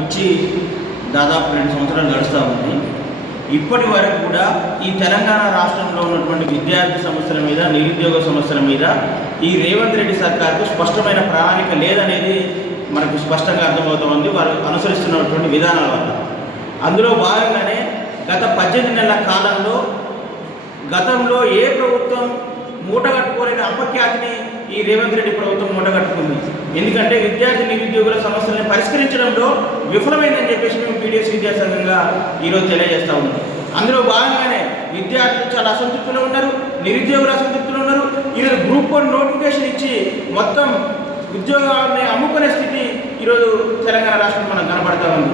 వచ్చి దాదాపు రెండు సంవత్సరాలు గడుస్తూ ఉంది. ఇప్పటి వరకు కూడా ఈ తెలంగాణ రాష్ట్రంలో ఉన్నటువంటి విద్యార్థి సమస్యల మీద నిరుద్యోగ సమస్యల మీద ఈ రేవంత్ రెడ్డి సర్కార్కు స్పష్టమైన ప్రణాళిక లేదనేది మనకు స్పష్టంగా అర్థమవుతోంది. వారు అనుసరిస్తున్నటువంటి విధానాల వల్ల. అందులో భాగంగానే గత పద్దెనిమిది నెలల కాలంలో గతంలో ఏ ప్రభుత్వం మూటగట్టుకోలేని అపఖ్యాతిని ఈ రేవంత్ రెడ్డి ప్రభుత్వం మూట కట్టుకుంది. ఎందుకంటే విద్యార్థి నిరుద్యోగుల పరిష్కరించడంలో విఫలమైందని చెప్పేసి మేము పీడిఎస్ విద్యాసంఘంగా ఈరోజు తెలియజేస్తా ఉన్నాం. అందులో భాగంగానే విద్యార్థులు చాలా అసంతృప్తిలో ఉన్నారు నిరుద్యోగులు అసంతృప్తిలో ఉన్నారు. ఈరోజు గ్రూప్ వన్ నోటిఫికేషన్ ఇచ్చి మొత్తం ఉద్యోగాలని అమ్ముకునే స్థితి ఈరోజు తెలంగాణ రాష్ట్రం మనం కనబడతా ఉంది.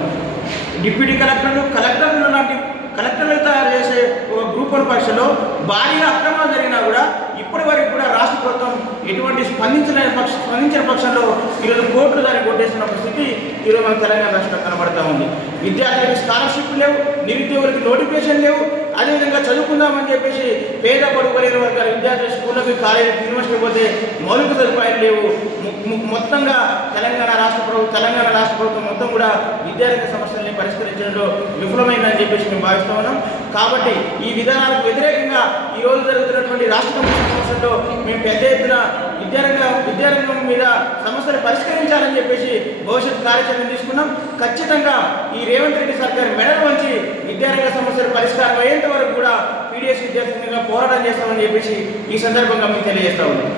డిప్యూటీ కలెక్టర్లు కలెక్టర్లు లాంటి కలెక్టర్లు తయారు చేసే ఒక గ్రూప్ వన్ పరీక్షలో భారీగా అక్రమాలు జరిగినా కూడా ఇప్పటి వరకు కూడా రాష్ట్ర ప్రభుత్వం ఎటువంటి స్పందించలేని పక్ష స్పందించిన పక్షంలో ఈరోజు కోర్టులు దాన్ని కొట్టేసిన ఒక స్థితి ఈరోజు మన తెలంగాణ రాష్ట్రం కనబడతా ఉంది. విద్యార్థులకు స్కాలర్షిప్ లేవు నిరుద్యోగులకు నోటిఫికేషన్ లేవు అదేవిధంగా చదువుకుందామని చెప్పేసి పేద పడుకోలేని వర్గాల విద్యార్థులు స్కూళ్ళకి కాలేజీకి యూనివర్సిటీ పోతే మౌలిక సదుపాయాలు లేవు. మొత్తంగా తెలంగాణ రాష్ట్ర ప్రభుత్వం తెలంగాణ రాష్ట్ర ప్రభుత్వం మొత్తం కూడా విద్యార్థి సమస్యల్ని పరిష్కరించడంలో విఫలమైందని చెప్పేసి మేము భావిస్తూ ఉన్నాం. కాబట్టి ఈ విధానాలకు వ్యతిరేకంగా ఈ రోజు జరుగుతున్నటువంటి రాష్ట్ర ప్రభుత్వ సమస్యల్లో మేము పెద్ద ఎత్తున విద్యారంగ విద్యారంగం మీద సమస్యలు పరిష్కరించాలని చెప్పేసి భవిష్యత్ కార్యాచరణ తీసుకున్నాం. ఖచ్చితంగా ఈ రేవంత్ రెడ్డి సర్కార్ మెడల్ వంచి విద్యారంగ సమస్యలు పరిష్కారం అయ్యేంత వరకు కూడా పీడిఎస్ విద్యాసంఘంగా పోరాటం చేస్తామని చెప్పేసి ఈ సందర్భంగా మీకు తెలియజేస్తా ఉన్నాం.